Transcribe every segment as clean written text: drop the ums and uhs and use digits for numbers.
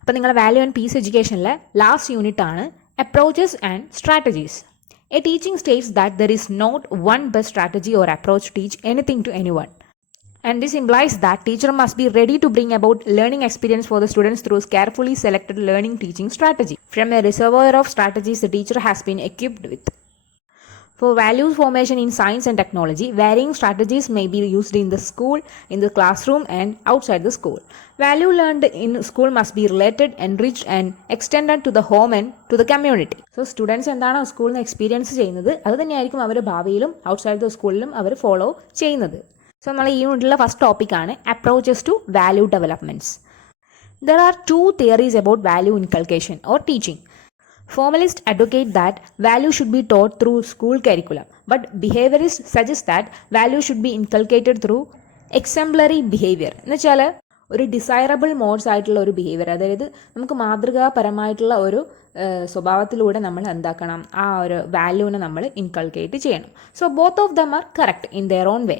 അപ്പോൾ നിങ്ങളുടെ value and peace എഡ്യൂക്കേഷനിലെ ലാസ്റ്റ് യൂണിറ്റ് ആണ് approaches and strategies. A teaching states that there is not one best strategy or approach to teach anything to anyone. And this implies that teacher must be ready to bring about learning experience for the students through carefully selected learning teaching strategy. From a reservoir of strategies the teacher has been equipped with. For values formation in science and technology, varying strategies may be used in the school, in the classroom and outside the school. Value learned in school must be related, enriched and extended to the home and to the community. So students എന്താണ് സ്കൂളിൽ നിന്ന് എക്സ്പീരിയൻസ് ചെയ്യുന്നത് അത് തന്നെയായിരിക്കും അവർ ഭാവിയിലും outside the സ്കൂളിലും അവർ ഫോളോ ചെയ്യുന്നത്. സോ നമ്മൾ ഈ യൂണിറ്റിലെ ഫസ്റ്റ് ടോപ്പിക്കാണ് approaches to value developments. There are two theories about value inculcation or teaching. Formalists advocate that value should be taught through school curriculum, but behaviorists suggest that value should be inculcated through exemplary behavior. എന്ന് വെച്ചാൽ ഒരു desirable modes ആയിട്ടുള്ള ഒരു ബിഹേവിയർ, അതായത് നമുക്ക് മാതൃകാപരമായിട്ടുള്ള ഒരു സ്വഭാവത്തിലൂടെ നമ്മൾ എന്താക്കണം, ആ ഒരു വാല്യൂവിനെ നമ്മൾ ഇൻകൾക്കേറ്റ് ചെയ്യണം. So both of them are correct in their own way.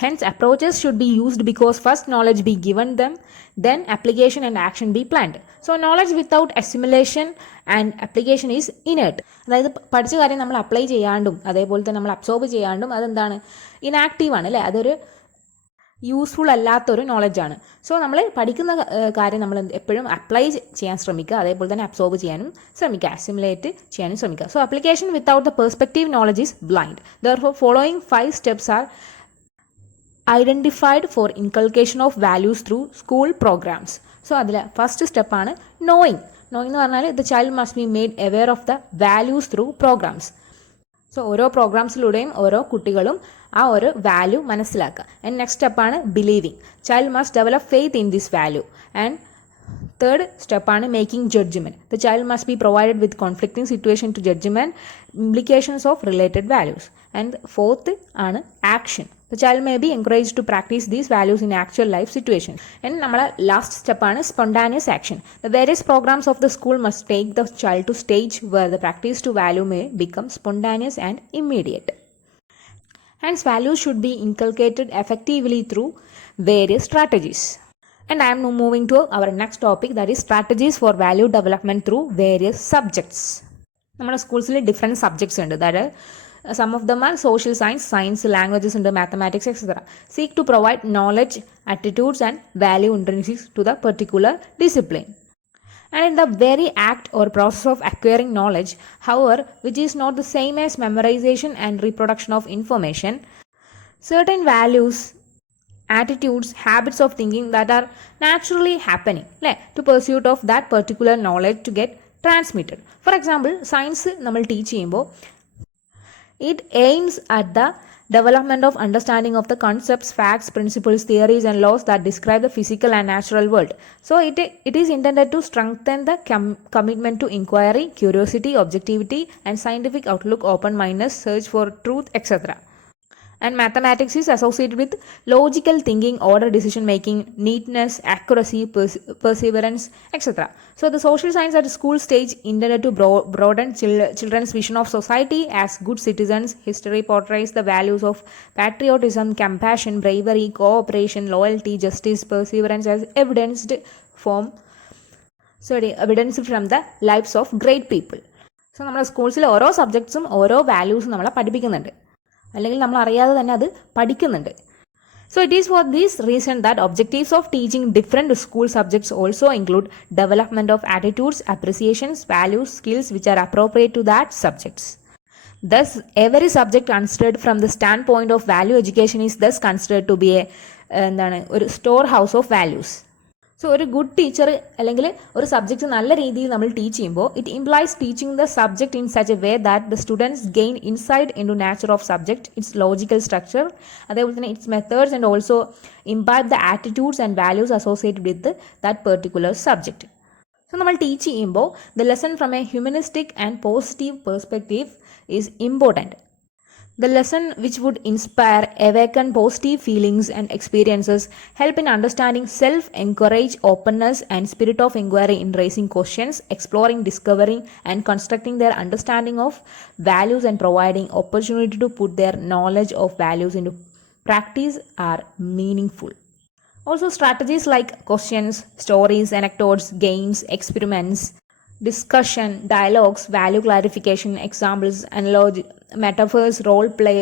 Hence, approaches should be used because first knowledge be given them, then application and action be planned. So, knowledge without assimilation and application is inert. അതായത് പഠിച്ച കാര്യം നമ്മൾ അപ്ലൈ ചെയ്യാണ്ടും അതേപോലെ തന്നെ നമ്മൾ അബ്സോർബ് ചെയ്യാണ്ടും അതെന്താണ്, ഇനാക്റ്റീവാണ് അല്ലേ, അതൊരു യൂസ്ഫുൾ അല്ലാത്തൊരു നോളജാണ്. സോ നമ്മൾ പഠിക്കുന്ന കാര്യം നമ്മൾ എപ്പോഴും അപ്ലൈ ചെയ്യാൻ ശ്രമിക്കുക, അതേപോലെ തന്നെ അബ്സോർബ് ചെയ്യാനും ശ്രമിക്കുക, അസിമുലേറ്റ് ചെയ്യാനും ശ്രമിക്കുക. So application without the perspective knowledge is blind. Therefore following 5 steps are identified for inculcation of values through school programs. So അതിൽ ഫസ്റ്റ് സ്റ്റെപ്പാണ് നോയിങ്. നോയിങ് എന്ന് പറഞ്ഞാൽ the child must be made aware of the values through programs. So ഓരോ പ്രോഗ്രാംസിലൂടെയും ഓരോ കുട്ടികളും ആ ഒരു വാല്യൂ മനസ്സിലാക്കുക. ആൻഡ് നെക്സ്റ്റ് സ്റ്റെപ്പാണ് believing. Child must develop faith in this value. And third സ്റ്റെപ്പാണ് making judgement. The child must be provided with conflicting situation to judgement implications of related values. And fourth ആണ് action. The child may be encouraged to practice these values in actual life situations. And our last step is spontaneous action. The various programs of the school must take the child to stage where the practice to value may become spontaneous and immediate. Hence, values should be inculcated effectively through various strategies. And I am now moving to our next topic, that is strategies for value development through various subjects. Our schools have different subjects under that. Some of them are social science, science, languages, and mathematics, etc. Seek to provide knowledge, attitudes, and value intrinsic to the particular discipline. And in the very act or process of acquiring knowledge, however, which is not the same as memorization and reproduction of information, certain values, attitudes, habits of thinking that are naturally happening to pursuit of that particular knowledge to get transmitted. For example, science നമ്മൾ teach ചെയ്യുമ്പോൾ it aims at the development of understanding of the concepts, facts, principles, theories and laws that describe the physical and natural world. So it is intended to strengthen the commitment to inquiry, curiosity, objectivity and scientific outlook, open-mindedness, search for truth, etc. And mathematics is associated with logical thinking, order, decision making, neatness, accuracy, perseverance, etc. So the social science at school stage intended to broaden children's vision of society as good citizens. History portrays the values of patriotism, compassion, bravery, cooperation, loyalty, justice, perseverance as evidenced from the lives of great people. So നമ്മുടെ സ്കൂൾസിൽ ഓരോ സബ്ജക്ട്സും ഓരോ വാല്യൂസും നമ്മളെ പഠിപ്പിക്കുന്നുണ്ട്, അല്ലെങ്കിൽ നമ്മൾ അറിയാതെ തന്നെ അത് പഠിക്കുന്നുണ്ട്. So it is for this reason that objectives of teaching different school subjects also include development of attitudes, appreciations, values, skills which are appropriate to that subjects. Thus, every subject considered from the standpoint of value education is thus considered to be a storehouse of values. So ഒരു good teacher അല്ലെങ്കിൽ ഒരു subject നല്ല രീതിയിൽ നമ്മൾ teach ചെയ്യുമ്പോൾ it implies teaching the subject in such a way that the students gain insight into nature of subject, its logical structure, അതേപോലെ തന്നെ its methods and also imbibe the attitudes and values associated with that particular subject. So നമ്മൾ teach ചെയ്യുമ്പോൾ the lesson from a humanistic and positive perspective is important. The lesson which would inspire, awaken positive feelings and experiences, help in understanding self, encourage openness and spirit of inquiry in raising questions, exploring, discovering and constructing their understanding of values and providing opportunity to put their knowledge of values into practice are meaningful. Also, strategies like questions, stories, anecdotes, games, experiments, discussion, dialogues, value clarification, examples, analogy, metaphors, role play,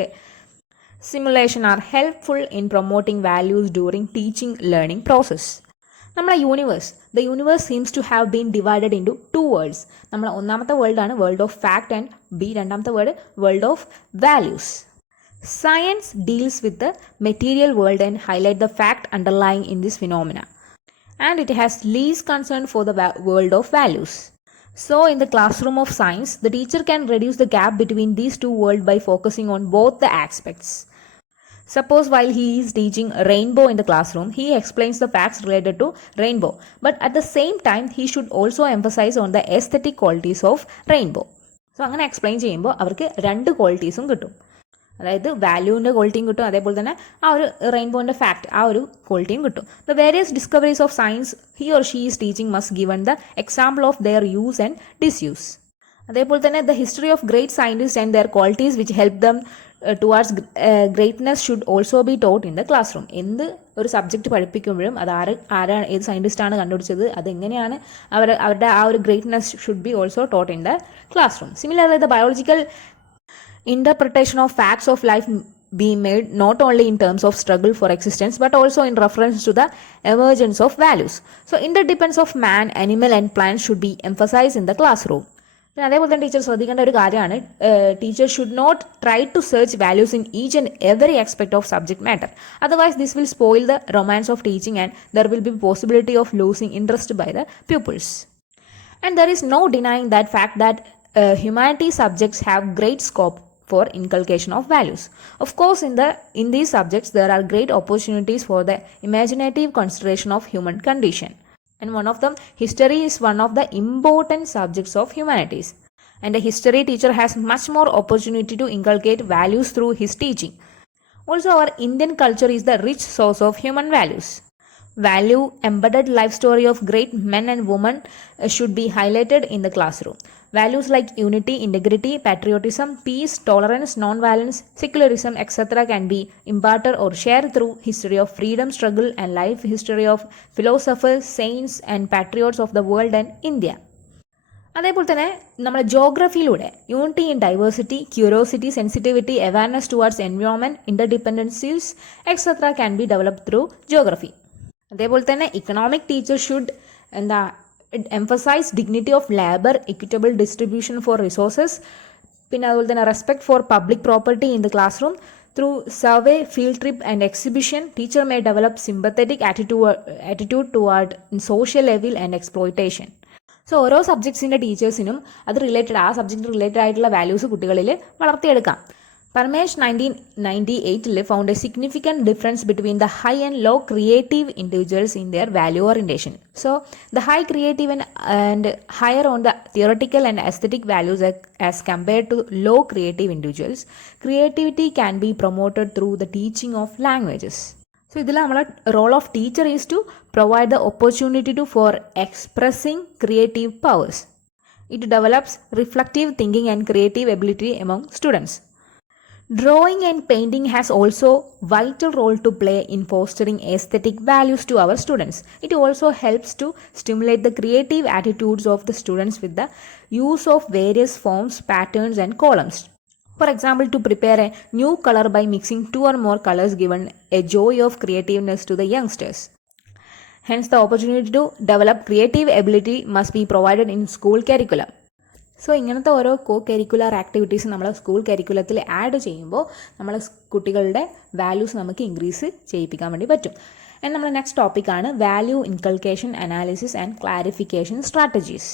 simulation are helpful in promoting values during teaching learning process. നമ്മുടെ the universe seems to have been divided into two worlds. നമ്മൾ ഒന്നാമത്തെ വേൾഡാണ് world of fact and രണ്ടാമത്തെ world of values. Science deals with the material world and highlight the fact underlying in this phenomena, and it has least concern for the world of values. So in the classroom of science, the teacher can reduce the gap between these two worlds by focusing on both the aspects. Suppose while he is teaching rainbow in the classroom, he explains the facts related to rainbow, but at the same time he should also emphasize on the aesthetic qualities of rainbow. So അങ്ങനെ എക്സ്പ്ലെയിൻ ചെയ്യുമ്പോൾ അവർക്ക് രണ്ട് ക്വാളിറ്റീസും കിട്ടും. അതായത് വാല്യൂവിൻ്റെ ക്വാളിറ്റിയും കിട്ടും, അതേപോലെ തന്നെ ആ ഒരു റെയിൻബോൻ്റെ ഫാക്ട് ആ ഒരു ക്വാളിറ്റിയും കിട്ടും. The various discoveries of science he or she is teaching must given the example of their use and disuse. അതേപോലെ തന്നെ the history of great scientist and their qualities which help them towards greatness should also be taught in the class room. എന്ത് ഒരു സബ്ജക്റ്റ് പഠിപ്പിക്കുമ്പോഴും അത് ആരാണ് ഏത് സയൻറ്റിസ്റ്റാണ് കണ്ടുപിടിച്ചത്, അതെങ്ങനെയാണ് അവരുടെ ആ ഒരു greatness should be also taught in the class room. Similarly the biological interpretation of facts of life be made not only in terms of struggle for existence but also in reference to the emergence of values. So interdependence of man, animal and plant should be emphasized in the classroom. അതേപോലെ തന്നെ ടീച്ചർ ശ്രദ്ധിക്കേണ്ട ഒരു കാര്യമാണ്, teacher should not try to search values in each and every aspect of subject matter. Otherwise this will spoil the romance of teaching and there will be possibility of losing interest by the pupils. And there is no denying that fact that humanities subjects have great scope for inculcation of values. Of course, in these subjects there are great opportunities for the imaginative consideration of human condition, and one of them, history, is one of the important subjects of humanities, and a history teacher has much more opportunity to inculcate values through his teaching. Also, our Indian culture is the rich source of human values. Value embedded life story of great men and women should be highlighted in the classroom. Values like unity, integrity, patriotism, peace, tolerance, non-violence, secularism, etc. can be imparted or shared through history of freedom struggle and life history of philosophers, saints and patriots of the world and India. അതേപോലെ തന്നെ നമ്മുടെ ജോഗ്രഫിയിലൂടെ unity in diversity, curiosity, sensitivity, awareness towards environment, interdependencies etcetera can be develop through geography. അതേപോലെ തന്നെ economic teacher should emphasize dignity of labor, equitable distribution for resources, പിന്നെ അതുപോലെ തന്നെ respect for public property in the classroom. Through survey, field trip and exhibition, teacher may develop sympathetic attitude toward social evil and exploitation. So ഓരോ സബ്ജക്ട്സിൻ്റെ ടീച്ചേഴ്സിനും അത് ആ subject related ആയിട്ടുള്ള വാല്യൂസ് കുട്ടികളിൽ വളർത്തിയെടുക്കാം. Parmesh 1998 found a significant difference between the high and low creative individuals in their value orientation. So, the high creative and higher on the theoretical and aesthetic values as compared to low creative individuals, creativity can be promoted through the teaching of languages. So, ഇതിൽ നമ്മളെ role of teacher is to provide the opportunity for expressing creative powers. It develops reflective thinking and creative ability among students. Drawing and painting has also vital role to play in fostering aesthetic values to our students. It also helps to stimulate the creative attitudes of the students with the use of various forms, patterns and columns. For example, to prepare a new color by mixing two or more colors given a joy of creativeness to the youngsters. Hence, the opportunity to develop creative ability must be provided in school curriculum. So ഇങ്ങനത്തെ ഓരോ curricular activities നമ്മൾ സ്കൂൾ കരിക്കുലത്തിൽ ആഡ് ചെയ്യുമ്പോൾ നമ്മളെ കുട്ടികളുടെ വാല്യൂസ് നമുക്ക് ഇൻക്രീസ് ചെയ്യിപ്പിക്കാൻ വേണ്ടി പറ്റും. ആൻഡ് നമ്മുടെ നെക്സ്റ്റ് ടോപ്പിക്കാണ് value inculcation analysis and clarification strategies.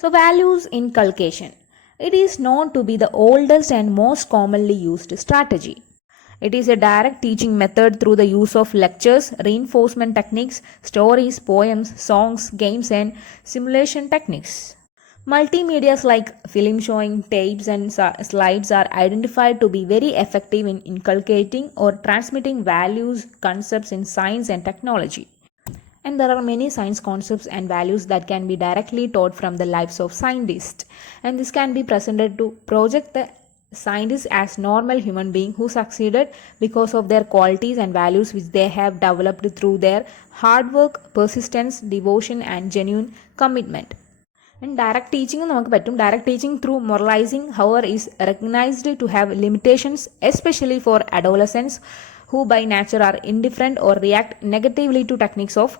So values inculcation, it is known to be the oldest and most commonly used strategy. It is a direct teaching method through the use of lectures, reinforcement techniques, stories, poems, songs, games and simulation techniques. Multimedias like film showing, tapes and slides are identified to be very effective in inculcating or transmitting values, concepts in science and technology. And there are many science concepts and values that can be directly taught from the lives of scientists. And this can be presented to project the scientists as normal human beings who succeeded because of their qualities and values which they have developed through their hard work, persistence, devotion, and genuine commitment. And direct teaching നമുക്ക് പറ്റും. Direct teaching through moralizing, however, is recognized to have limitations, especially for adolescents who by nature are indifferent or react negatively to techniques of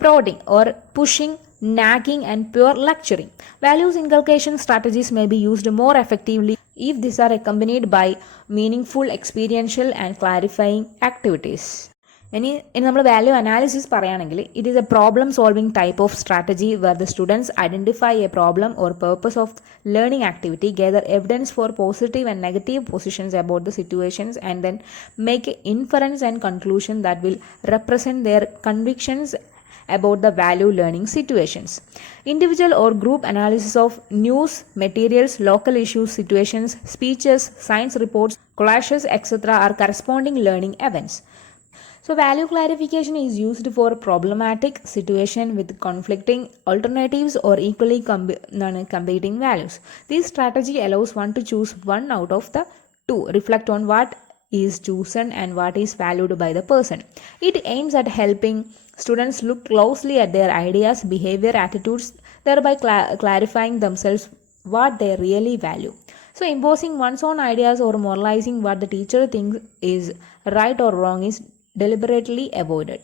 prodding or pushing, nagging, and pure lecturing. Values inculcation strategies may be used more effectively if these are accompanied by meaningful, experiential, and clarifying activities. ഇനി നമ്മൾ value analysis പറയുകയാണെങ്കിൽ it is a problem solving type of strategy where the students identify a problem or purpose of learning activity, gather evidence for positive and negative positions about the situations and then make a inference and conclusion that will represent their convictions about the value learning situations. Individual or group analysis of news, materials, local issues, situations, speeches, science reports, collages, etc. are corresponding learning events. So value clarification is used for problematic situation with conflicting alternatives or equally competing values. This strategy allows one to choose one out of the two, reflect on what is chosen and what is valued by the person. It aims at helping students look closely at their ideas, behavior, attitudes, thereby clarifying themselves what they really value. So imposing one's own ideas or moralizing what the teacher thinks is right or wrong is deliberately avoided.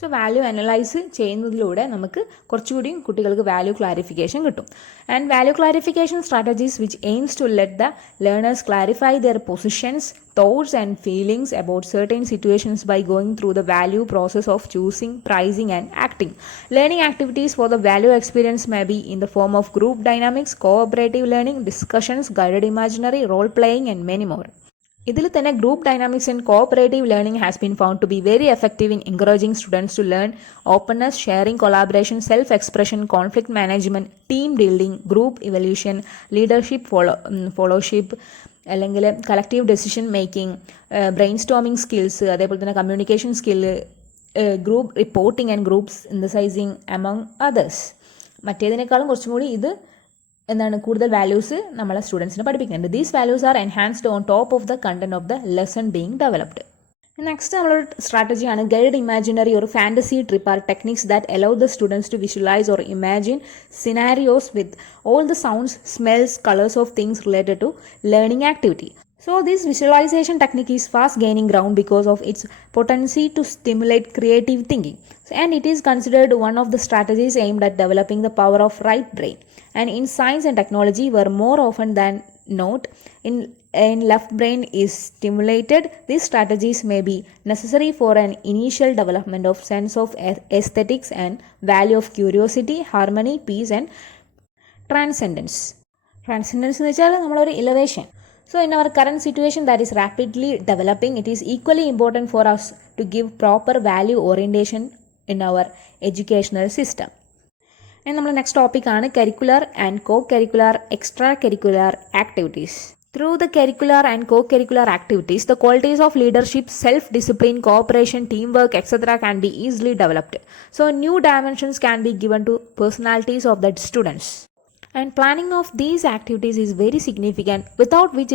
So value analyse ചെയ്യുന്നതിലൂടെ നമുക്ക് കുറച്ചുകൂടിയും കുട്ടികൾക്ക് value clarification കിട്ടും. And value clarification strategies which aims to let the learners clarify their positions, thoughts and feelings about certain situations by going through the value process of choosing, pricing and acting. Learning activities for the value experience may be in the form of group dynamics, cooperative learning, discussions, guided imaginary, role playing and many more. ഇതിൽ തന്നെ group dynamics and cooperative learning has been found to be very effective in encouraging students to learn openness, sharing, collaboration, self expression, conflict management, team building, group evolution, leadership followship, അല്ലെങ്കിൽ collective decision making, brain storming skills, അതേപോലെ തന്നെ communication skill, group reporting and group synthesizing among others. മറ്റേതിനേക്കാളും കുറച്ചും കൂടി ഇത് കൂടുതൽ values നമ്മളെ സ്റ്റുഡൻസിനെ പഠിപ്പിക്കുന്നുണ്ട്. These values are enhanced on top of the content of the lesson being developed. Next നമ്മളൊരു സ്ട്രാറ്റജിയാണ് ഗൈഡ് ഇമാജിനറി ഒരു fantasy trip are techniques that allow the students to visualize or imagine scenarios with all the sounds, smells, colours of things related to learning activity. So this visualization technique is fast gaining ground because of its potency to stimulate creative thinking, and it is considered one of the strategies aimed at developing the power of right brain. And in science and technology, where more often than not in left brain is stimulated, these strategies may be necessary for an initial development of sense of aesthetics and value of curiosity, harmony, peace and transcendence. Transcendence എന്ന് വെച്ചാൽ നമ്മളൊരു elevation. So in our current situation that is rapidly developing, it is equally important for us to give proper value orientation in our educational system. And നമ്മുടെ next ടോപ്പിക്കാണ് curricular and co curricular extra curricular activities. Through the curricular and co-curricular activities, the qualities of leadership, self-discipline, cooperation, teamwork, etc. can be easily developed. So new dimensions can be given to personalities of the students. And planning of these activities is very significant, without which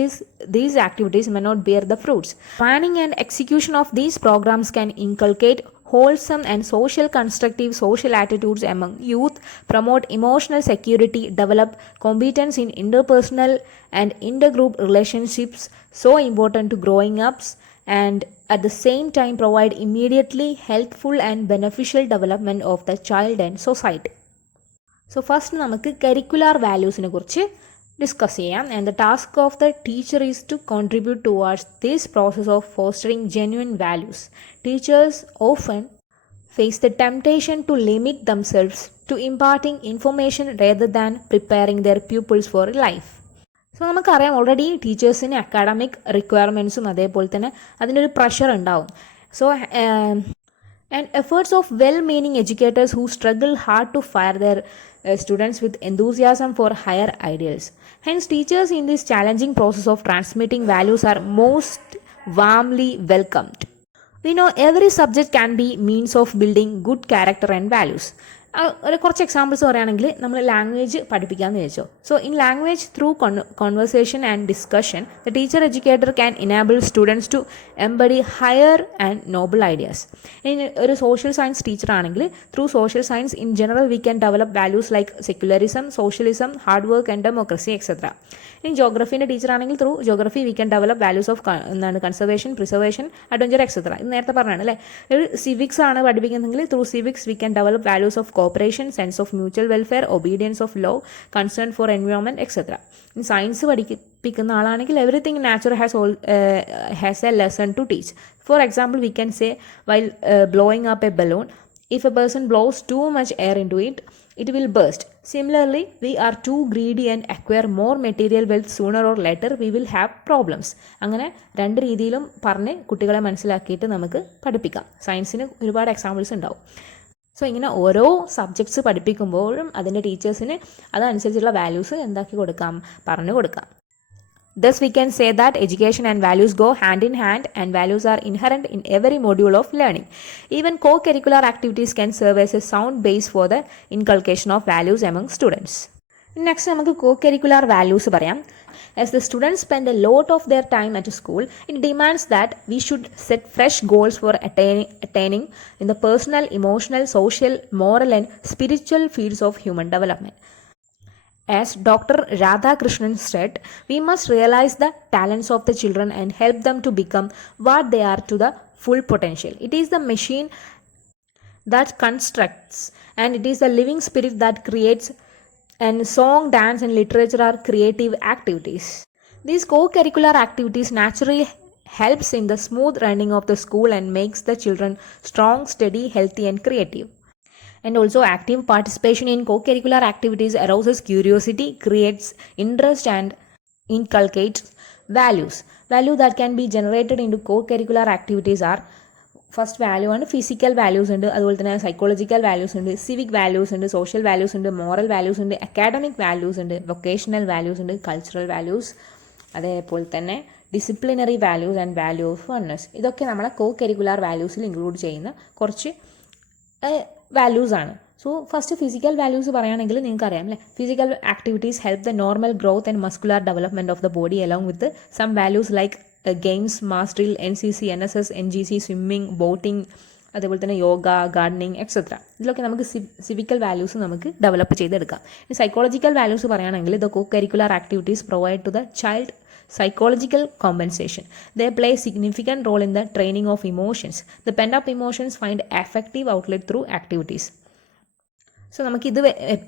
these activities may not bear the fruits. Planning and execution of these programs can inculcate wholesome and constructive social attitudes among youth, promote emotional security, develop competence in interpersonal and intergroup relationships so important to growing ups, and at the same time provide immediately helpful and beneficial development of the child and society. So first നമുക്ക് curricular വാല്യൂസിനെ കുറിച്ച് discuss ചെയ്യാം. And the task of the teacher is to contribute towards this process of fostering genuine values. Teachers often face the temptation to limit themselves to imparting information rather than preparing their pupils for life. So നമുക്കറിയാം ഓൾറെഡി ടീച്ചേഴ്സിന് അക്കാഡമിക് റിക്വയർമെൻറ്റ്സും അതേപോലെ തന്നെ അതിനൊരു പ്രഷർ ഉണ്ടാവും. So and efforts of well-meaning educators who struggle hard to fire their students with enthusiasm for higher ideals. Hence, teachers in this challenging process of transmitting values are most warmly welcomed. We know every subject can be means of building good character and values. ഒരു കുറച്ച് എക്സാമ്പിൾസ് പറയുകയാണെങ്കിൽ നമ്മൾ language പഠിപ്പിക്കാമെന്ന് വെച്ചോ. So in language through conversation and discussion the teacher educator can enable students to embody higher and noble ideas. ഇനി ഒരു social science teacher ആണെങ്കിൽ through social science in general we can develop values like secularism, socialism, hard work and democracy etcetera. ഇനി ജോഗ്രഫീൻ്റെ teacher ആണെങ്കിൽ through geography we can develop values of conservation, preservation, adventure etcetera. ഇത് നേരത്തെ പറഞ്ഞാണ് അല്ലേ. ഒരു civics ആണ് പഠിപ്പിക്കുന്നതെങ്കിൽ through civics we can develop values of cooperation, sense of mutual welfare, obedience of law, concern for environment etcetera. ഇനി science പഠിപ്പിക്കുന്ന ആളാണെങ്കിൽ everything nature has a lesson to teach. For example we can say while blowing up a balloon, if a person blows too much air into it, it will burst. Similarly, we are too greedy and acquire more material wealth, sooner or later we will have problems. അങ്ങനെ രണ്ട് രീതിയിലും പറഞ്ഞ് കുട്ടികളെ മനസ്സിലാക്കിയിട്ട് നമുക്ക് പഠിപ്പിക്കാം. സയൻസിന് ഒരുപാട് എക്സാമ്പിൾസ് ഉണ്ടാവും. സോ ഇങ്ങനെ ഓരോ സബ്ജക്ട്സ് പഠിപ്പിക്കുമ്പോഴും അതിൻ്റെ ടീച്ചേഴ്സിന് അതനുസരിച്ചുള്ള വാല്യൂസ് എന്താക്കി കൊടുക്കാം, പറഞ്ഞു കൊടുക്കാം. Thus, we can say that education and values go hand in hand, and values are inherent in every module of learning. Even co-curricular activities can serve as a sound base for the inculcation of values among students. Next, നമുക്ക് co-curricular values പറയാം. As the students spend a lot of their time at school, it demands that we should set fresh goals for attaining in the personal, emotional, social, moral, and spiritual fields of human development. As Dr. Radhakrishnan said, we must realize the talents of the children and help them to become what they are to the full potential. It is the machine that constructs, and it is the living spirit that creates, and song, dance, and literature are creative activities. These co-curricular activities naturally helps in the smooth running of the school and makes the children strong, steady, healthy, and creative. And also active participation in co-curricular activities arouses curiosity, creates interest, and inculcates values. Value that can be generated into co-curricular activities are first value ആണ് physical values ഉണ്ട്, അതുപോലെ തന്നെ psychological values ഉണ്ട്, civic values ഉണ്ട്, social values ഉണ്ട്, moral values ഉണ്ട്, academic values ഉണ്ട്, vocational values ഉണ്ട്, കൾച്ചറൽ വാല്യൂസ്, അതേപോലെ തന്നെ disciplinary values and value of funness. ഇതൊക്കെ നമ്മളെ co-curricular വാല്യൂസിൽ ഇൻക്ലൂഡ് ചെയ്യുന്ന കുറച്ച് വാല്യൂസ് ആണ്. സോ ഫസ്റ്റ് ഫിസിക്കൽ വാല്യൂസ് പറയുകയാണെങ്കിൽ നിങ്ങൾക്ക് അറിയാം അല്ലേ, physical activities help the normal growth and muscular development of the body along with some values like games, mass drill, NCC, NSS, NGC, swimming, boating, അതേപോലെ തന്നെ യോഗ, ഗാർഡനിങ് എക്സെട്ര. ഇതിലൊക്കെ നമുക്ക് സിവിക്കൽ വാല്യൂസ് നമുക്ക് ഡെവലപ്പ് ചെയ്തെടുക്കാം. ഇനി സൈക്കോളജിക്കൽ വാല്യൂസ് പറയുകയാണെങ്കിൽ the co-curricular activities provide to the child psychological compensation. They play a significant role in the training of emotions. The pent-up emotions find effective outlet through activities. So നമുക്കിത്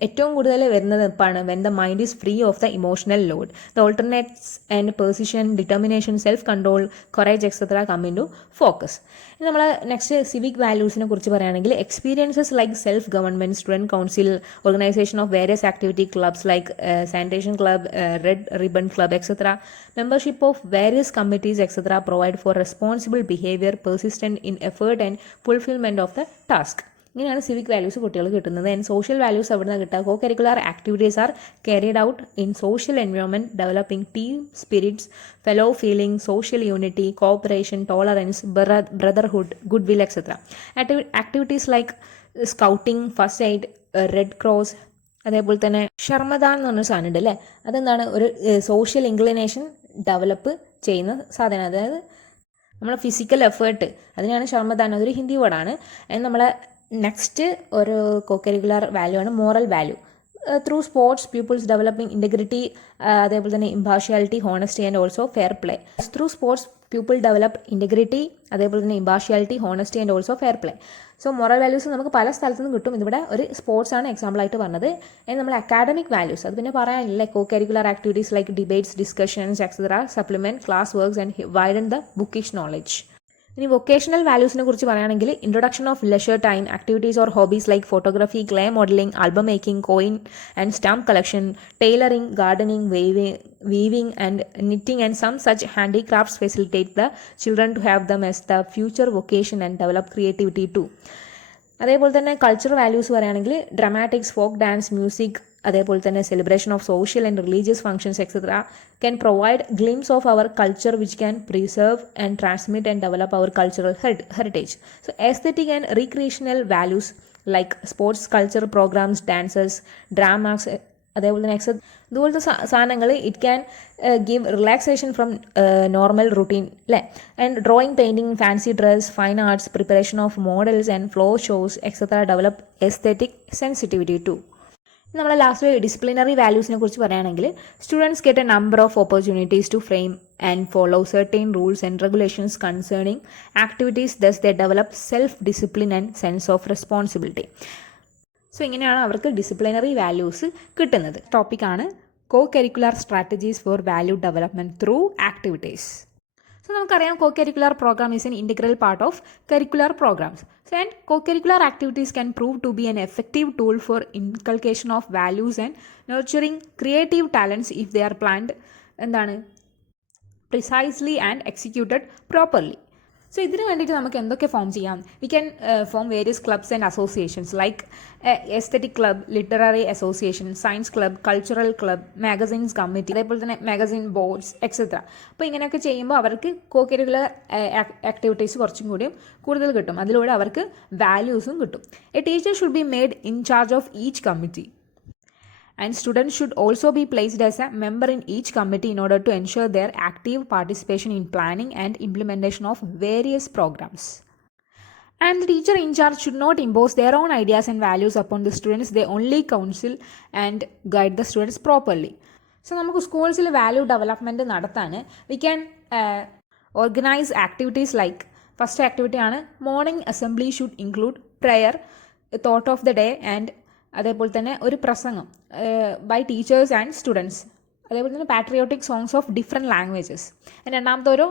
ഏറ്റവും കൂടുതൽ വരുന്നത് എപ്പോഴാണ്? When the mind is free of the emotional load. The alternates and persistence, determination, self control, courage etcetera come in to focus. ഇനി നമ്മൾ next civic വാല്യൂസിനെ കുറിച്ച് പറയുകയാണെങ്കിൽ experiences like self government, student council, organisation of various activity clubs like sanitation club, red ribbon club etcetera, membership of various committees etc. provide for responsible behavior, persistent in effort and fulfillment of the task. ഇങ്ങനെയാണ് civic values കുട്ടികൾക്ക് കിട്ടുന്നത്. And social values എവിടെ നിന്ന് കിട്ടുക? co-curricular activities are carried out in social environment developing team spirits, fellow feeling, social unity, cooperation, tolerance, brotherhood, goodwill etc. Activities like scouting, first aid, red cross, അതേപോലെ തന്നെ ഷർമദാൻ എന്ന് പറഞ്ഞൊരു സാധനം ഉണ്ട് അല്ലേ, അതെന്താണ് ഒരു സോഷ്യൽ ഇൻക്ലിനേഷൻ ഡെവലപ്പ് ചെയ്യുന്ന സാധനം. അതായത് നമ്മളെ ഫിസിക്കൽ എഫേർട്ട്, അതിനാണ് ഷർമദാൻ, അതൊരു ഹിന്ദി വേർഡാണ്. നമ്മളെ നെക്സ്റ്റ് ഒരു co-curricular വാല്യൂ ആണ് moral value. Through sports peoples developing integrity, അതേപോലെ തന്നെ impartiality, honesty and also fair play. Through sports people develop integrity, അതേപോലെ തന്നെ impartiality, honesty and also fair play. So moral values നമുക്ക് പല സ്ഥലത്തു നിന്നും കിട്ടും. ഇതിവിടെ ഒരു സ്പോർട്സ് ആണ് എക്സാമ്പിളായിട്ട് പറഞ്ഞത്. നമ്മൾ അക്കാഡമിക് വാല്യൂസ് അത് പിന്നെ പറയാനില്ലേ, co-curricular activities like debates, discussions etcetera supplement class works and widen the Bookish knowledge. ഇനി വൊക്കേഷണൽ വാല്യൂസിനെ കുറിച്ച് പറയുകയാണെങ്കിൽ introduction of leisure time activities or hobbies like photography, clay modelling, album making, coin and stamp collection, tailoring, gardening, weaving and knitting and some such handicrafts facilitate the children to have them as the future vocation and develop creativity too. അതേപോലെ തന്നെ cultural values പറയുകയാണെങ്കിൽ ഡ്രാമാറ്റിക്സ്, folk dance, music, അതേപോലെ തന്നെ celebration of social and religious functions etcetera can provide glimpse of our culture which can preserve and transmit and develop our cultural heritage. So aesthetic and recreational values like sports culture programmes, dances, dramas, അതേപോലെ തന്നെ ഇതുപോലത്തെ സാധനങ്ങൾ it can give relaxation from normal routine അല്ലേ. And drawing, painting, fancy dress, fine arts, preparation of models and flow shows etcetera develop aesthetic sensitivity too. നമ്മൾ last disciplinary വാല്യൂസിനെ കുറിച്ച് പറയുകയാണെങ്കിൽ students get a number of opportunities to frame and follow certain rules and regulations concerning activities, thus they develop self discipline and sense of responsibility. So ഇങ്ങനെയാണ് അവർക്ക് disciplinary values കിട്ടുന്നത്. ടോപ്പിക്കാണ് co curricular strategies for value development through activities. So നമുക്കറിയാം co-curricular program is an integral part of curricular programs. So, and co-curricular activities can prove to be an effective tool for inculcation of values and nurturing creative talents if they are planned precisely and executed properly. So ഇതിന് വേണ്ടിയിട്ട് നമുക്ക് എന്തൊക്കെ ഫോം ചെയ്യാം? We can form various clubs and associations like aesthetic club, literary association, science club, cultural club, magazines committee, അതേപോലെ തന്നെ magazine boards etcetera. അപ്പോൾ ഇങ്ങനെയൊക്കെ ചെയ്യുമ്പോൾ അവർക്ക് co-curricular ആക്ടിവിറ്റീസ് കുറച്ചും കൂടിയും കൂടുതൽ കിട്ടും. അതിലൂടെ അവർക്ക് വാല്യൂസും കിട്ടും. A teacher should be made in charge of each committee. And students should also be placed as a member in each committee in order to ensure their active participation in planning and implementation of various programs. And the teacher in charge should not impose their own ideas and values upon the students. They only counsel and guide the students properly. So നമുക്ക് സ്കൂൾസിൽ value development നടത്താൻ we can organise activities like first activity ആണ് morning assembly should include prayer, thought of the day and അതേപോലെ തന്നെ ഒരു പ്രസംഗം by teachers and students, അതേപോലെ തന്നെ patriotic songs of different languages. രണ്ടാമത്തെ ഒരു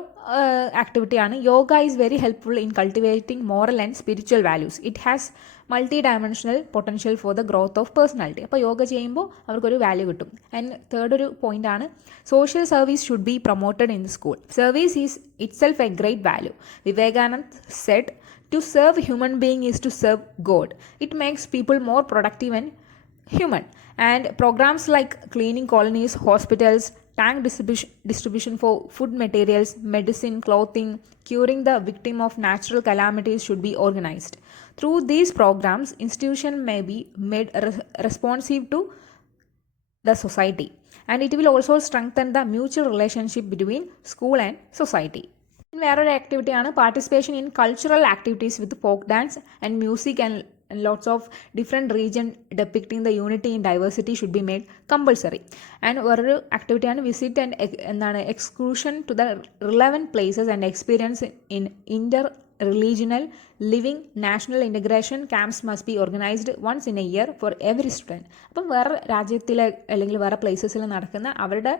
ആക്ടിവിറ്റിയാണ് yoga is very helpful in cultivating moral and spiritual values. It has multi dimensional potential for the growth of personality. അപ്പോൾ യോഗ ചെയ്യുമ്പോൾ അവർക്കൊരു വാല്യൂ കിട്ടും. ആൻഡ് തേർഡ് ഒരു പോയിൻ്റാണ് social service should be promoted in the school. Service is itself a great value. Vivekanand said, to serve human being is to serve God. It makes people more productive and human. And programs like cleaning colonies, hospitals, tank distribution for food materials, medicine, clothing, curing the victim of natural calamities should be organized. Through these programs, institution may be made responsive to the society, and it will also strengthen the mutual relationship between school and society. വേറൊരു ആക്ടിവിറ്റിയാണ് participation in cultural activities with folk dance and music and lots of different region depicting the unity in diversity should be made compulsory. And വേറൊരു ആക്ടിവിറ്റിയാണ് visit and exclusion to the relevant places and experience in inter religional living. National integration camps must be organised once in a year for every student. അപ്പം വേറെ രാജ്യത്തിലെ അല്ലെങ്കിൽ വേറെ പ്ലേസസിൽ നടക്കുന്ന അവരുടെ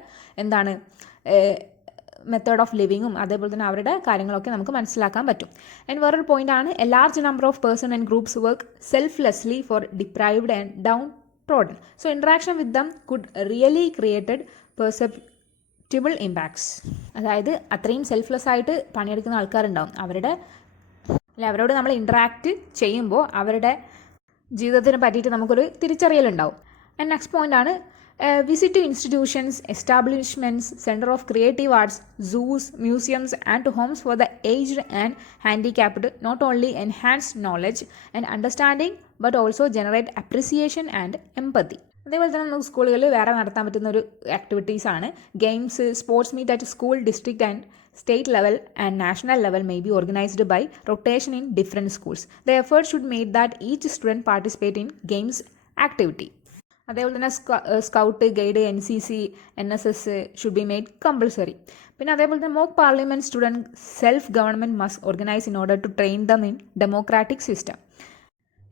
മെത്തേഡ് ഓഫ് ലിവിങ്ങും അതേപോലെ തന്നെ അവരുടെ കാര്യങ്ങളൊക്കെ നമുക്ക് മനസ്സിലാക്കാൻ പറ്റും. ആൻഡ് വേറൊരു പോയിൻ്റാണ് a large number of person and groups work selflessly for deprived and downtrodden. So interaction with them could really created perceptible impacts. അതായത് അത്രയും സെൽഫ്ലെസ് ആയിട്ട് പണിയെടുക്കുന്ന ആൾക്കാരുണ്ടാവും. അവരോട് നമ്മൾ ഇൻട്രാക്ട് ചെയ്യുമ്പോൾ അവരുടെ ജീവിതത്തിനെ പറ്റിയിട്ട് നമുക്കൊരു തിരിച്ചറിയലുണ്ടാവും. ആൻഡ് നെക്സ്റ്റ് പോയിൻ്റാണ് visit to institutions, establishments, center of creative arts, zoos, museums and homes for the aged and handicapped not only enhance knowledge and understanding but also generate appreciation and empathy. അതേപോലെ തന്നെ നമുക്ക് സ്കൂളുകളിൽ വേറെ നടത്താൻ പറ്റുന്ന ഒരു ആക്ടിവിറ്റീസാണ് games, sports meet at school, district and state level and national level may be organized by rotation in different schools. The effort should make that each student participate in games activity. അതേപോലെ തന്നെ scout, guide, NCC, NSS should be made compulsory. പിന്നെ അതേപോലെ തന്നെ mock parliament student self government must organise in order to train them in democratic system.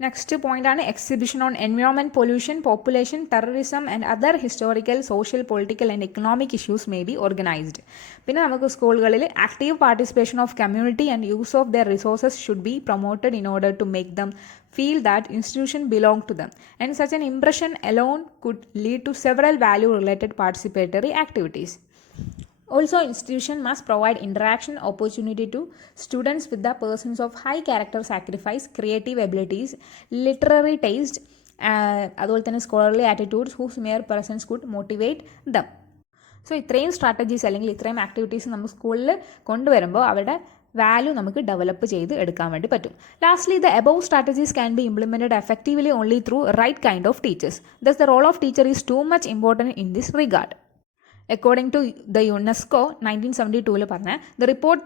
Next പോയിൻ്റാണ് exhibition on environment, pollution, population, terrorism and other historical, social, political and economic issues may be organised. പിന്നെ നമുക്ക് സ്കൂളുകളിൽ active participation of community and use of their resources should be promoted in order to make them feel that institution belong to them, and such an impression alone could lead to several value related participatory activities. Also, institution must provide interaction opportunity to students with the persons of high character, sacrifice, creative abilities, literary taste, അതുപോലെ തന്നെ scholarly attitudes whose mere presence could motivate them. So ഇത്രയും സ്ട്രാറ്റജീസ് അല്ലെങ്കിൽ ഇത്രയും ആക്ടിവിറ്റീസ് നമ്മൾ സ്കൂളിൽ കൊണ്ടുവരുമ്പോൾ അവരുടെ വാല്യൂ നമുക്ക് ഡെവലപ്പ് ചെയ്ത് എടുക്കാൻ വേണ്ടി പറ്റും. Lastly the above strategies can be implemented effectively only through right kind of teachers. Thus the role of teacher is too much important in this regard. According to the UNESCO 1972 പറഞ്ഞ the report,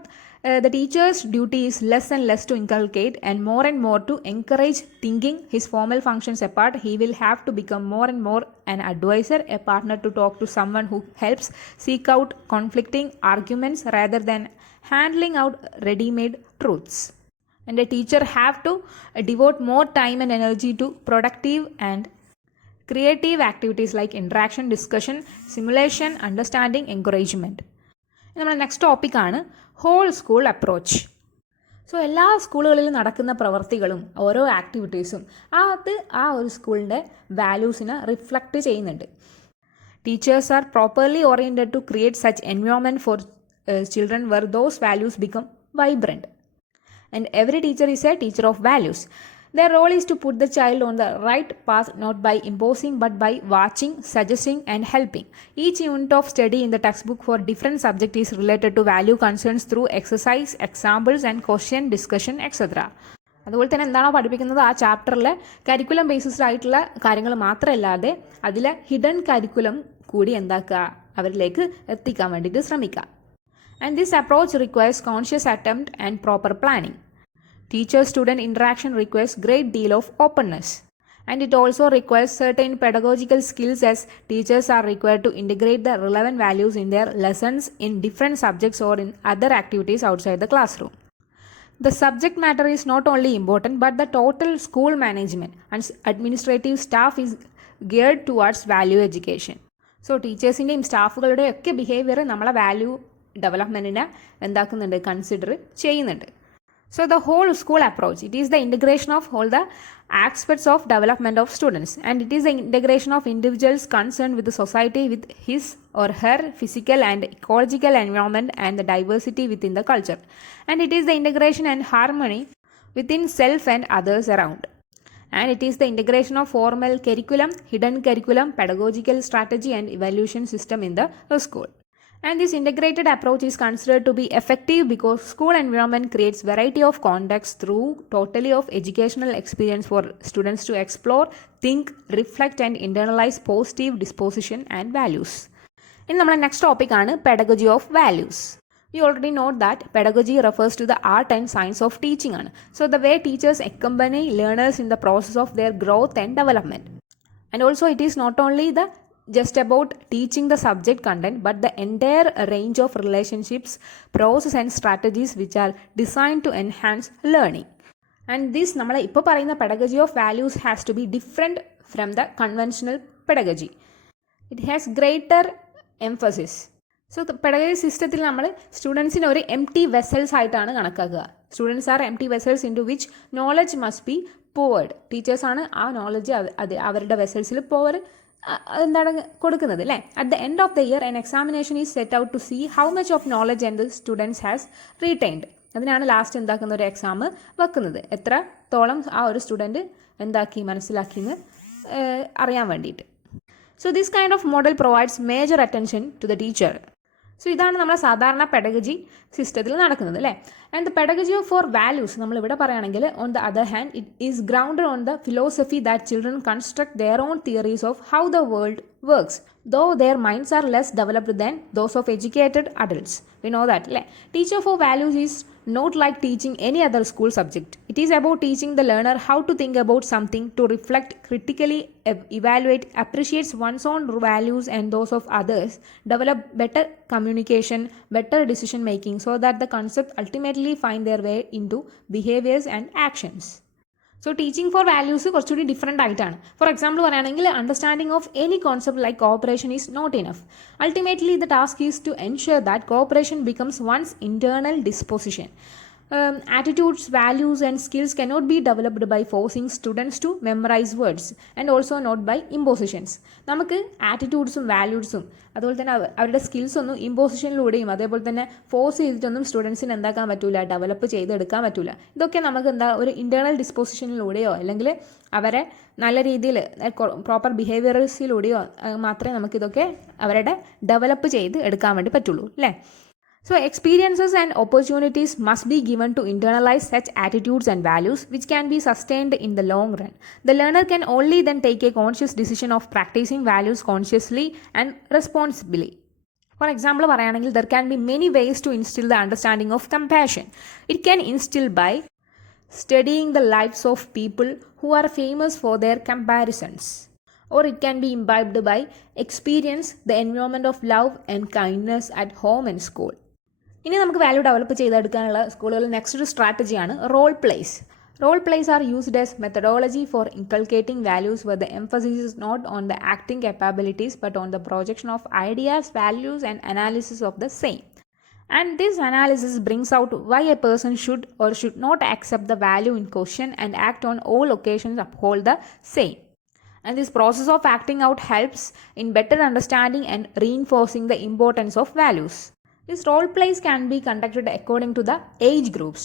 the teacher's duty is less and less to inculcate and more to encourage thinking his formal functions apart. He will have to become more and more an advisor, a partner to talk to, someone who helps seek out conflicting arguments rather than handling out ready-made truths. And a teacher have to devote more time and energy to productive and creative activities like interaction, discussion, simulation, understanding, encouragement. നമ്മുടെ next ടോപ്പിക്കാണ് whole school approach. So എല്ലാ സ്കൂളുകളിലും നടക്കുന്ന പ്രവർത്തികളും ഓരോ ആക്ടിവിറ്റീസും അത് ആ ഒരു സ്കൂളിൻ്റെ വാല്യൂസിനെ റിഫ്ലക്റ്റ് ചെയ്യുന്നുണ്ട്. Teachers are properly oriented to create such environment for children where those values become vibrant. And every teacher is a teacher of values. Their role is to put the child on the right path, not by imposing but by watching, suggesting and helping. Each unit of study in the textbook for different subject is related to value concerns through exercise, examples and question, discussion, etc. അതുപോലെ തന്നെ എന്താണോ പഠിപ്പിക്കുന്നത് ആ ചാപ്റ്ററിലെ കരിക്കുലം ബേസിസ്ഡ് ആയിട്ടുള്ള കാര്യങ്ങൾ മാത്രമല്ലാതെ അതിലെ ഹിഡൻ കരിക്കുലം കൂടി എന്താക്കുക അവരിലേക്ക് എത്തിക്കാൻ വേണ്ടിയിട്ട് ശ്രമിക്കുക. And this approach requires conscious attempt and proper planning. Teacher-student interaction requires great deal of openness, and it also requires certain pedagogical skills as teachers are required to integrate the relevant values in their lessons in different subjects or in other activities outside the classroom. The subject matter is not only important but the total school management and administrative staff is geared towards value education. So ടീച്ചേഴ്സിൻ്റെയും സ്റ്റാഫുകളുടെയും ഒക്കെ ബിഹേവിയർ നമ്മളെ വാല്യൂ ഡെവലപ്മെൻറ്റിനെ എന്താക്കുന്നുണ്ട്, കൺസിഡർ ചെയ്യുന്നുണ്ട്. So the whole school approach, it is the integration of all the aspects of development of students, and it is the integration of individuals concerned with the society, with his or her physical and ecological environment and the diversity within the culture, and it is the integration and harmony within self and others around, and it is the integration of formal curriculum, hidden curriculum, pedagogical strategy and evaluation system in the school. And this integrated approach is considered to be effective because school environment creates variety of contexts through totally of educational experience for students to explore, think, reflect and internalize positive disposition and values. In our next topic ആണ് pedagogy of values. You already know that pedagogy refers to the art and science of teaching ആണ്. So the way teachers accompany learners in the process of their growth and development. And also it is not only the just about teaching the subject content but the entire range of relationships, process and strategies which are designed to enhance learning. And this നമ്മളെ ഇപ്പോൾ പറയുന്ന pedagogy of values has to be different from the conventional pedagogy. It has greater emphasis. So the pedagogy സിസ്റ്റത്തിൽ നമ്മൾ സ്റ്റുഡൻസിനെ ഒരു empty vessels ആയിട്ടാണ് കണക്കാക്കുക. Students are empty vessels into which knowledge must be poured. ടീച്ചേഴ്സാണ് ആ നോളജ് അവരുടെ വെസൽസിൽ പോവർ എന്താണ് കൊടുക്കുന്നത് അല്ലേ. At the end of the year an examination is set out to see how much of knowledge and the students has retained. അതിനാണ് last എന്താക്കുന്ന ഒരു എക്സാം വെക്കുന്നത്, എത്രത്തോളം ആ ഒരു സ്റ്റുഡൻറ്റ് എന്താക്കി മനസ്സിലാക്കിയെന്ന് അറിയാൻ വേണ്ടിയിട്ട്. So this kind of model provides major attention to the teacher. So ഇതാണ് നമ്മളെ സാധാരണ പെഡഗജി സിസ്റ്റത്തിൽ നടക്കുന്നത് അല്ലേ. And the pedagogy for values നമ്മളിവിടെ പറയുകയാണെങ്കിൽ on the other hand it is grounded on the philosophy that children construct their own theories of how the world works, though their minds are less developed than those of educated adults. We know that അല്ലേ. Teacher for values is not like teaching any other school subject. It is about teaching the learner how to think about something, to reflect, critically evaluate, appreciate one's own values and those of others, develop better communication, better decision making so that the concept ultimately find their way into behaviors and actions. So teaching for values കുറച്ചുകൂടി different ആയിട്ടാണ്. For example പറയുകയാണെങ്കിൽ understanding of any concept like cooperation is not enough. Ultimately the task is to ensure that cooperation becomes one's internal disposition. Attitudes, values and skills cannot be developed by forcing students to memorize words and also not by impositions. നമുക്ക് ആറ്റിറ്റ്യൂഡ്സും വാല്യൂസും അതുപോലെ തന്നെ അവരുടെ സ്കിൽസൊന്നും ഇമ്പോസിഷനിലൂടെയും അതേപോലെ തന്നെ ഫോഴ്സ് ചെയ്തിട്ടൊന്നും സ്റ്റുഡൻസിന് എന്താക്കാൻ പറ്റില്ല, ഡെവലപ്പ് ചെയ്തെടുക്കാൻ പറ്റില്ല. ഇതൊക്കെ നമുക്ക് ഒരു ഇൻറ്റേർണൽ ഡിസ്പോസിഷനിലൂടെയോ അല്ലെങ്കിൽ അവരെ നല്ല രീതിയിൽ പ്രോപ്പർ ബിഹേവിയർസിലൂടെയോ മാത്രമേ നമുക്കിതൊക്കെ അവരുടെ ഡെവലപ്പ് ചെയ്ത് എടുക്കാൻ വേണ്ടി പറ്റുള്ളൂ അല്ലേ. So, experiences and opportunities must be given to internalize such attitudes and values, which can be sustained in the long run. The learner can only then take a conscious decision of practicing values consciously and responsibly. For example, there can be many ways to instill the understanding of compassion. It can instill by studying the lives of people who are famous for their comparisons. Or it can be imbibed by experience the environment of love and kindness at home and school. ഇനി നമുക്ക് value develop ചെയ്തെടുക്കാനുള്ള സ്കൂളുകളിൽ next ഒരു സ്ട്രാറ്റജിയാണ് role plays. Role plays are used as methodology for inculcating values where the emphasis is not on the acting capabilities but on the projection of ideas, values and analysis of the same. And this analysis brings out why a person should or should not accept the value in question and act on all occasions uphold the same. And this process of acting out helps in better understanding and reinforcing the importance of values. These role plays can be conducted according to the age groups.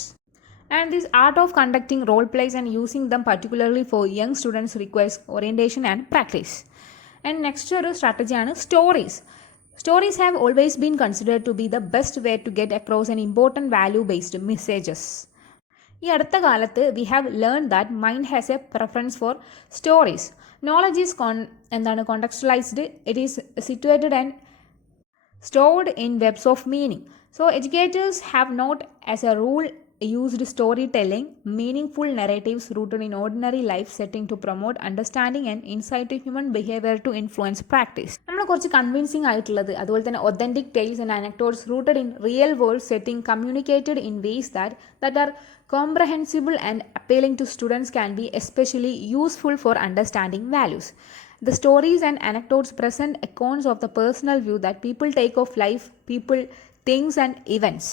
And this art of conducting role plays and using them particularly for young students requires orientation and practice. And next strategy is stories. Stories have always been considered to be the best way to get across an important value-based messages. ഈ അടുത്ത കാലത്ത് we have learned that mind has a preference for stories. Knowledge is contextualized, it is situated and stored in webs of meaning. So educators have not as a rule used storytelling, meaningful narratives rooted in ordinary life setting to promote understanding and insight to human behavior to influence practice. നമ്മൾ കുറച്ച് കൺവിൻസിംഗ് ആയിട്ടുള്ളത് അതുപോലെ തന്നെ authentic tales and anecdotes rooted in real world setting communicated in ways that are comprehensible and appealing to students can be especially useful for understanding values. The stories and anecdotes present accounts of the personal view that people take of life, people, things and events.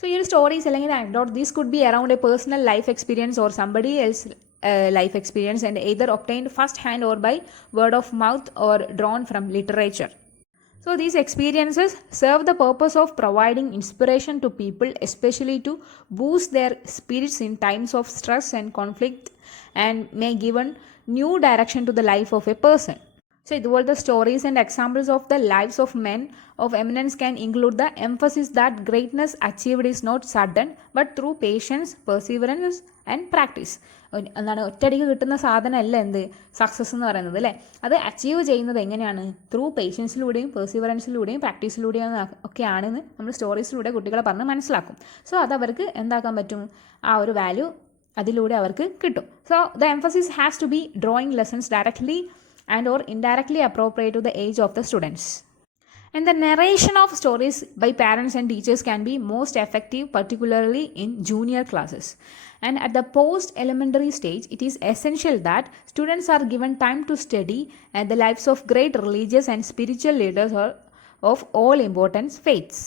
So your stories or anecdote, this could be around a personal life experience or somebody else's life experience and either obtained first hand or by word of mouth or drawn from literature. So these experiences serve the purpose of providing inspiration to people, especially to boost their spirits in times of stress and conflict and may give a new direction to the life of a person. So the stories and examples of the lives of men of eminence can include the emphasis that greatness achieved is not sudden but through patience, perseverance and practice. ഒറ്റയടിക്ക് കിട്ടുന്ന സാധനമല്ല എന്ത് സക്സസ് എന്ന് പറയുന്നത് അല്ലേ. അത് അച്ചീവ് ചെയ്യുന്നത് എങ്ങനെയാണ്? ത്രൂ പേഷ്യൻസിലൂടെയും പെർസിവറൻസിലൂടെയും പ്രാക്ടീസിലൂടെയും ഒക്കെയാണെന്ന് നമ്മൾ സ്റ്റോറീസിലൂടെ കുട്ടികളെ പറഞ്ഞ് മനസ്സിലാക്കും. സോ അതവർക്ക് എന്താക്കാൻ പറ്റും? ആ ഒരു വാല്യൂ അതിലൂടെ അവർക്ക് കിട്ടും. So the emphasis has to be drawing lessons directly and or indirectly appropriate to the age of the students. And the narration of stories by parents and teachers can be most effective, particularly in junior classes. And at the post-elementary stage, it is essential that students are given time to study and the lives of great religious and spiritual leaders of all important faiths.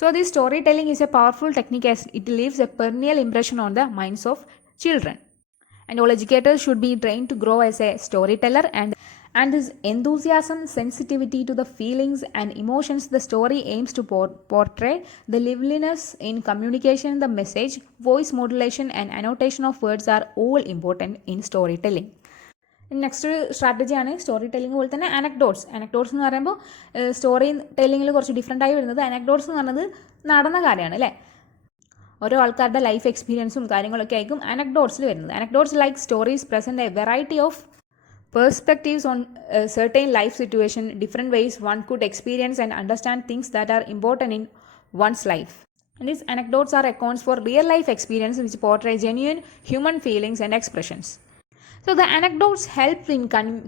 So this storytelling is a powerful technique as it leaves a perennial impression on the minds of children. And all educators should be trained to grow as a storyteller and this enthusiasm, sensitivity to the feelings and emotions the story aims to portray, the liveliness in communication, the message, voice modulation and annotation of words are all important in storytelling. Next സ്ട്രാറ്റജിയാണ് story telling പോലെ തന്നെ anecdotes. Anecdotes എന്ന് പറയുമ്പോൾ സ്റ്റോറി ടെല്ലിങ്ങിൽ കുറച്ച് ഡിഫറെൻ്റ് ആയി വരുന്നത് അനക്ഡോട്ട്സ് എന്ന് പറയുന്നത് നടന്ന കാര്യമാണ് അല്ലേ. ഓരോ ആൾക്കാരുടെ ലൈഫ് എക്സ്പീരിയൻസും കാര്യങ്ങളൊക്കെ ആയിരിക്കും അനക്ഡോട്ട്സിൽ വരുന്നത്. Anecdotes like stories present A variety of perspectives on a certain life situation, different ways one could experience and understand things that are important in one's life. And these anecdotes are accounts for real life experiences which portray genuine human feelings and expressions. So the anecdotes help in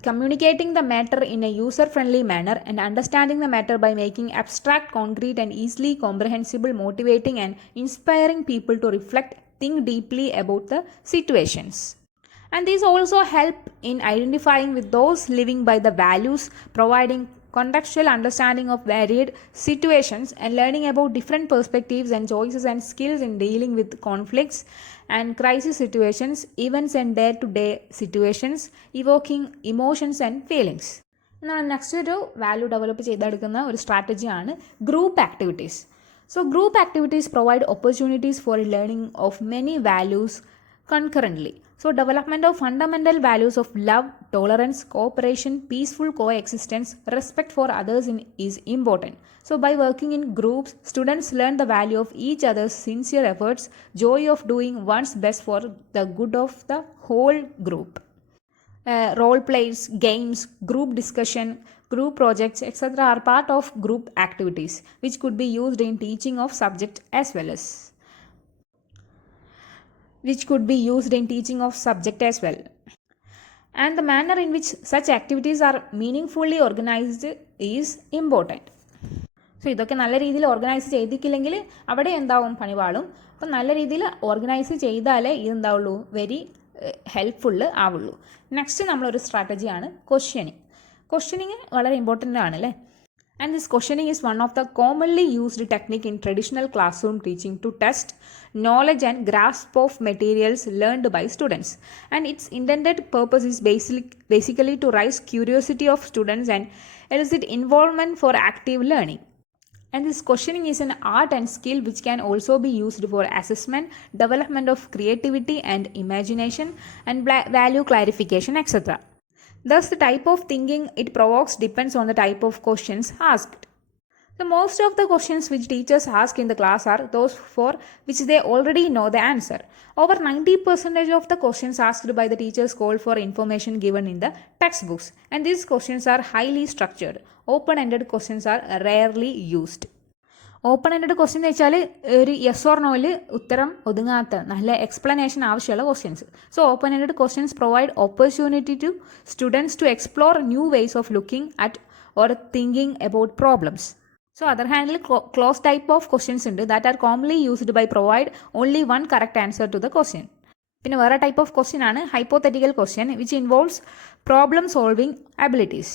communicating the matter in a user-friendly manner and understanding the matter by making abstract, concrete and easily comprehensible, motivating and inspiring people to reflect, think deeply about the situations. And these also help in identifying with those living by the values, providing contextual understanding of varied situations and learning about different perspectives and choices and skills in dealing with conflicts and crisis situations, events and day-to-day situations, evoking emotions and feelings. Next ഒരു value develop ചെയ്തെടുക്കുന്ന ഒരു സ്ട്രാറ്റജിയാണ് group activities. So group activities provide opportunities for learning of many values concurrently. So development of fundamental values of love, tolerance, cooperation, peaceful coexistence, respect for others is important. So by working in groups, students learn the value of each other's sincere efforts, joy of doing one's best for the good of the whole group. Role plays, games, group discussion, group projects, etc. are part of group activities which could be used in teaching of subject as well as and the manner in which such activities are meaningfully organized is important. So ഇതൊക്കെ നല്ല രീതിയിൽ ഓർഗനൈസ് ചെയ്തിട്ടില്ലെങ്കിൽ അവിടെ എന്താവും പണിപാളും. അപ്പം നല്ല രീതിയിൽ ഓർഗനൈസ് ചെയ്താലേ ഇതെന്താവുള്ളൂ വെരി ഹെൽപ്ഫുള്ള് ആവുള്ളൂ. നെക്സ്റ്റ് നമ്മളൊരു സ്ട്രാറ്റജിയാണ് ക്വസ്റ്റ്യനിങ് വളരെ ഇമ്പോർട്ടൻ്റ് ആണ് അല്ലേ. And this questioning is one of the commonly used technique in traditional classroom teaching to test knowledge and grasp of materials learned by students. And its intended purpose is basically to raise curiosity of students and elicit involvement for active learning. And this questioning is an art and skill which can also be used for assessment, development of creativity and imagination, and value clarification, etc. Thus, the type of thinking it provokes depends on the type of questions asked. So, most of the questions which teachers ask in the class are those for which they already know the answer. Over 90% of the questions asked by the teachers call for information given in the textbooks, and these questions are highly structured. Open-ended questions are rarely used. Open ended question എന്ന് വെച്ചാൽ ഒരു yes or നോയിൽ ഉത്തരം ഒതുങ്ങാത്ത നല്ല explanation ആവശ്യമുള്ള questions. So open ended questions provide opportunity to students to explore new ways of looking at or thinking about problems. So other handle close type of questions ഉണ്ട് that are commonly used by provide only one correct answer to the question. പിന്നെ വേറെ type of question ആണ് hypothetical question which involves problem solving abilities.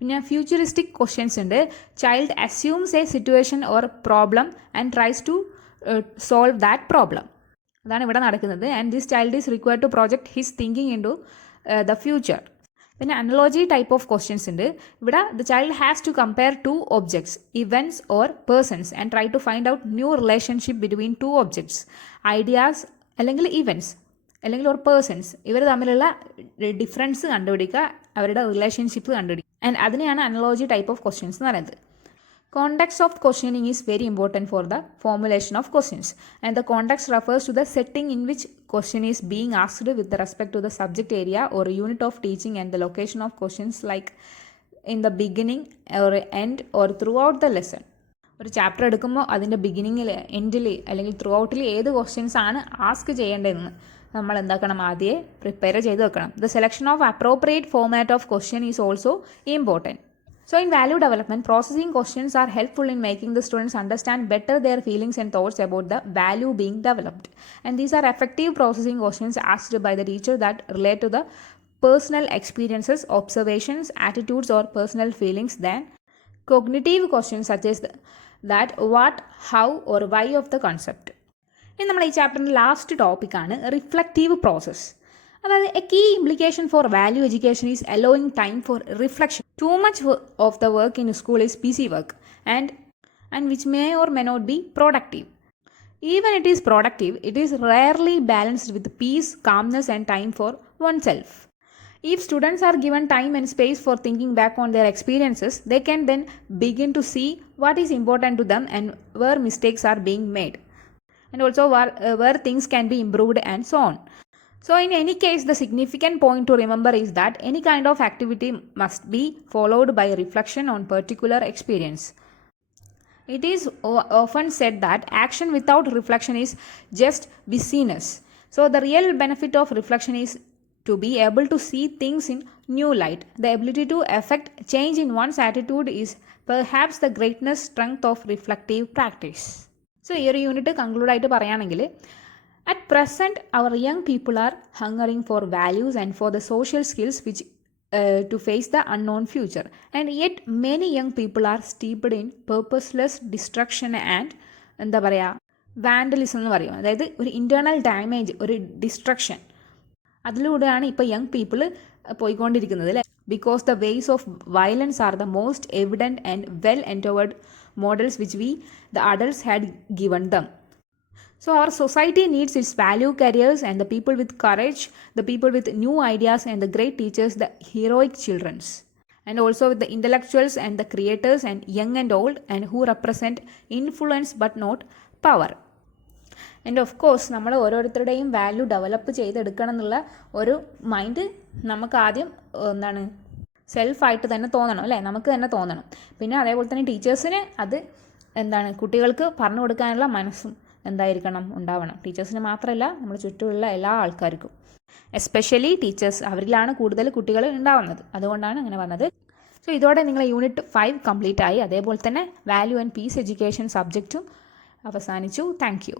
പിന്നെ futuristic questions ഉണ്ട്. Child assumes a situation or problem and tries to solve that problem. അതാണ് ഇവിടെ നടക്കുന്നത്. And this child is required to project his thinking into the future. പിന്നെ analogy type of questions ഉണ്ട്. ഇവിടെ the child has to compare two objects, events or persons and try to find out new relationship between two objects, ideas അല്ലെങ്കിൽ events അല്ലെങ്കിൽ ഒരു പേഴ്സൺസ് ഇവർ തമ്മിലുള്ള ഡിഫറൻസ് കണ്ടുപിടിക്കുക, അവരുടെ റിലേഷൻഷിപ്പ് കണ്ടുപിടിക്കുക. ആൻഡ് അതിനെയാണ് അനലോജി ടൈപ്പ് ഓഫ് ക്വസ്റ്റ്യൻസ് എന്ന് പറയുന്നത്. Context of questioning is very important for the formulation of questions, and the context refers to the setting in which question is being asked with respect to the subject area or unit of teaching, and the location of questions like in the beginning or end or throughout the lesson. ഒരു ചാപ്റ്റർ എടുക്കുമ്പോൾ അതിൻ്റെ ബിഗിനിങ്ങിൽ, എൻഡിൽ അല്ലെങ്കിൽ ത്രൂ ഔട്ടിൽ ഏത് ക്വസ്റ്റ്യൻസ് ആണ് ആസ്ക് ചെയ്യേണ്ടതെന്ന് നമ്മൾ എന്താക്കണം, ആദ്യമേ പ്രിപ്പയർ ചെയ്ത് വെക്കണം. The selection of appropriate format of question is also important. So in value development, processing questions are helpful in making the students understand better their feelings and thoughts about the value being developed. And these are effective processing questions asked by the teacher that relate to the personal experiences, observations, attitudes or personal feelings than cognitive questions such as that what, how or why of the concept. ഇനി നമ്മൾ ഈ ചാപ്റ്ററിൻ്റെ last ടോപ്പിക്കാണ് reflective process. അതായത് a key implication for value education is allowing time for reflection. Too much of the work in school is busy work and which may or may not be productive. Even it is productive, it is rarely balanced with peace, calmness and time for oneself. If students are given time and space for thinking back on their experiences, they can then begin to see what is important to them and where mistakes are being made, and also where things can be improved and so on. So in any case, the significant point to remember is that any kind of activity must be followed by reflection on particular experience. It is often said that action without reflection is just busyness. So the real benefit of reflection is to be able to see things in new light. The ability to effect change in one's attitude is perhaps the greatest strength of reflective practice. So ഈ ഒരു unit conclude ആയിട്ട് പറയുകയാണെങ്കിൽ, at present, our young people are hungering for values and for the social skills which to face the unknown future. And yet, many young people are steeped in purposeless destruction and എന്താ പറയുക, വാൻഡലിസം എന്ന് പറയും. അതായത് ഒരു internal damage, ഒരു ഡിസ്ട്രക്ഷൻ, അതിലൂടെയാണ് ഇപ്പോൾ young people പോയിക്കൊണ്ടിരിക്കുന്നത് അല്ലേ. Because the ways of violence are the most evident and well endeavoured models which the adults had given them. So our society needs its value carriers and the people with courage, the people with new ideas and the great teachers, the heroic childrens. And also with the intellectuals and the creators and young and old and who represent influence but not power. And of course നമ്മൾ ഓരോരുത്തരുടെയും value develop ചെയ്തെടുക്കണം എന്നുള്ള ഒരു മൈൻഡ് നമുക്ക് ആദ്യം എന്താണ് സെൽഫായിട്ട് തന്നെ തോന്നണം അല്ലേ, നമുക്ക് തന്നെ തോന്നണം. പിന്നെ അതേപോലെ തന്നെ ടീച്ചേഴ്സിന് അത് എന്താണ് കുട്ടികൾക്ക് പറഞ്ഞു കൊടുക്കാനുള്ള മനസ്സും എന്തായിരിക്കണം ഉണ്ടാവണം. ടീച്ചേഴ്സിന് മാത്രമല്ല നമ്മൾ ചുറ്റുമുള്ള എല്ലാ ആൾക്കാർക്കും, എസ്പെഷ്യലി ടീച്ചേഴ്സ്, അവരിലാണ് കൂടുതൽ കുട്ടികൾ ഉണ്ടാവുന്നത്. അതുകൊണ്ടാണ് അങ്ങനെ പറഞ്ഞത്. സോ ഇതോടെ നിങ്ങൾ യൂണിറ്റ് 5 കംപ്ലീറ്റ് ആയി. അതേപോലെ തന്നെ വാല്യൂ ആൻഡ് പീസ് എഡ്യൂക്കേഷൻ സബ്ജക്റ്റും അവസാനിച്ചു. Thank you.